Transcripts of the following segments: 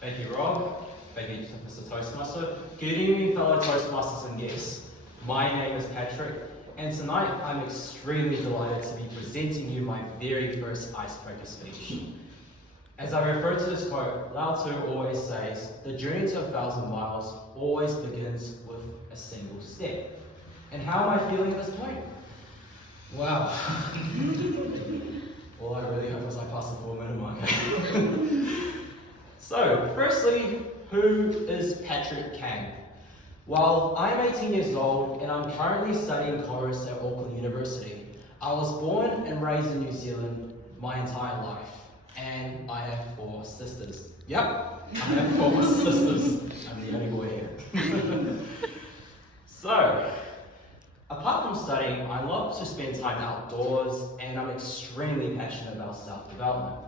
Thank you, Rob. Thank you, Mr. Toastmaster. Good evening, fellow Toastmasters and guests. My name is Patrick, and tonight I'm extremely delighted to be presenting you my very first Icebreaker speech. As I refer to this quote, Lao Tzu always says, the journey to 1,000 miles always begins with a single step. And how am I feeling at this point? Wow. All I really hope is I pass the 4-minute mark. So, firstly, who is Patrick Kang? Well, I'm 18 years old and I'm currently studying commerce at Auckland University. I was born and raised in New Zealand my entire life, and I have 4 sisters. Yep, I have 4 sisters. I'm the only boy here. So, apart from studying, I love to spend time outdoors and I'm extremely passionate about self-development.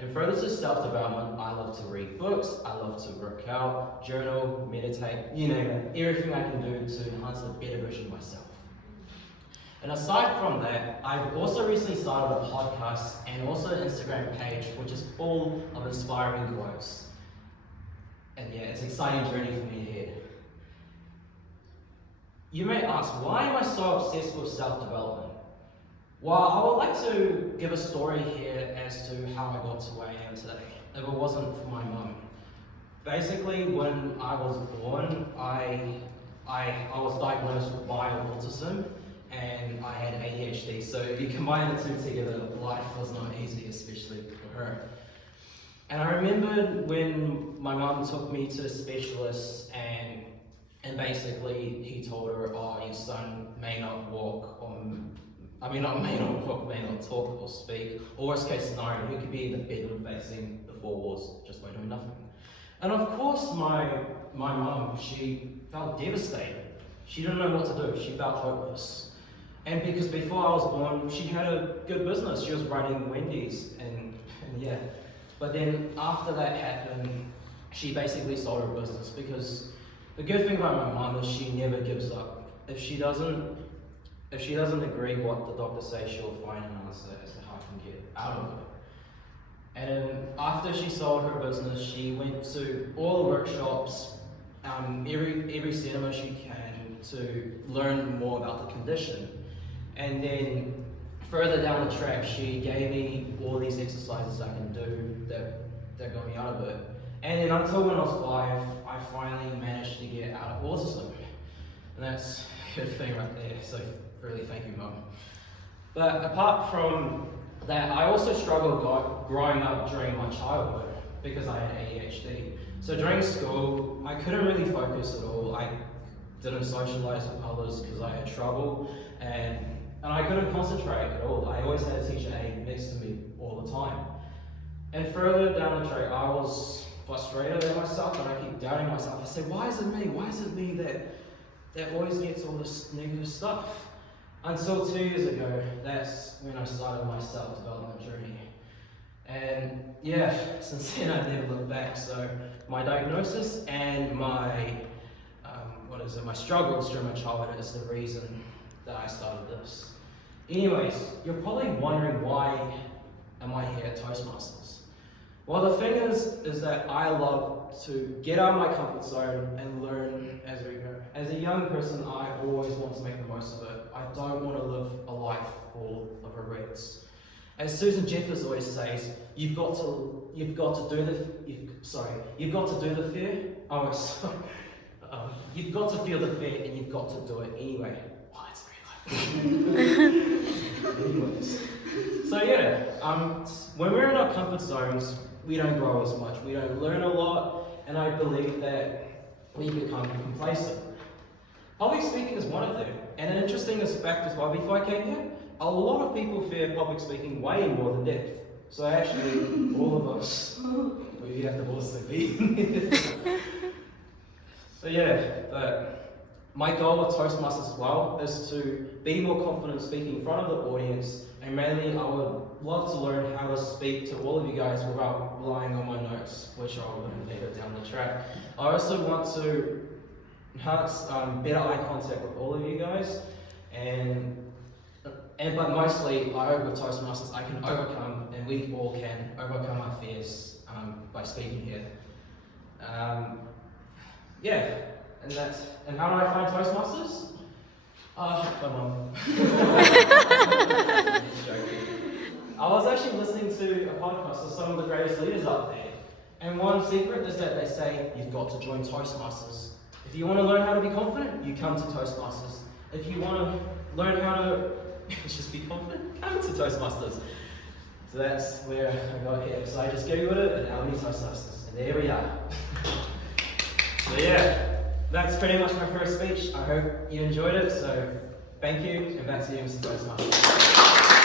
And further to self-development, I love to read books, I love to work out, journal, meditate, you name it, everything I can do to enhance a better version of myself. And aside from that, I've also recently started a podcast and also an Instagram page which is full of inspiring quotes. And yeah, it's an exciting journey for me ahead. You may ask, why am I so obsessed with self-development? Well, I would like to give a story here as to how I got to where I am today, if it wasn't for my mum. Basically, when I was born, I was diagnosed with mild autism and I had ADHD, so if you combine the two together, life was not easy, especially for her. And I remember when my mum took me to a specialist and basically he told her, oh, your son may not walk may not talk or speak, or worst case scenario, he could be in the bedroom facing the 4 walls just by doing nothing. And of course my mum, she felt devastated. She didn't know what to do, she felt hopeless. And because before I was born, she had a good business, she was running Wendy's and yeah. But then after that happened, she basically sold her business because the good thing about my mum is she never gives up. If she doesn't agree what the doctor says, she'll find an answer as to how I can get out of it. And then after she sold her business, she went to all the workshops, every cinema she can to learn more about the condition. And then further down the track, she gave me all these exercises I can do that got me out of it. And then until when I was 5, I finally managed to get out of autism. And that's a good thing right there, so really thank you, Mum. But apart from that, I also struggled growing up during my childhood because I had ADHD. So during school, I couldn't really focus at all. I didn't socialize with others because I had trouble, and I couldn't concentrate at all. I always had a teacher aide next to me all the time. And further down the track, I was frustrated at myself and I keep doubting myself. I said, why is it me? Why is it me that always gets all this negative stuff? Until 2 years ago, that's when I started my self-development journey. And yeah, since then I've never looked back. So my diagnosis and my struggles during my childhood is the reason that I started this. Anyways, you're probably wondering why am I here at Toastmasters? Well, the thing is that I love to get out of my comfort zone and learn as we go. As a young person, I always want to make the most of it. I don't want to live a life full of regrets. As Susan Jeffers always says, you've got to do the fear. Oh, sorry. You've got to feel the fear, and you've got to do it anyway. Wow, it's very loud. Anyways, so yeah, when we're in our comfort zones, we don't grow as much. We don't learn a lot, and I believe that we become complacent. Public speaking is one of them, and an interesting fact as well, before I came here, a lot of people fear public speaking way more than death. So actually, all of us, we have to also be. So yeah, but my goal with Toastmasters as well is to be more confident speaking in front of the audience, and mainly I would love to learn how to speak to all of you guys without relying on my notes, which I'll learn later down the track. I also want to enhance better eye contact with all of you guys, but mostly I hope with Toastmasters I can overcome, and we all can overcome our fears by speaking here. Yeah, and how did I find Toastmasters? My mum. Just joking. I was actually listening to a podcast of some of the greatest leaders up there, and one secret is that they say you've got to join Toastmasters. If you want to learn how to be confident, you come to Toastmasters. If you want to learn how to just be confident, come to Toastmasters. So that's where I got here. So I just googled it and now we need Toastmasters. And there we are. So yeah, that's pretty much my first speech. I hope you enjoyed it. So thank you, and back to you, Mr. Toastmaster.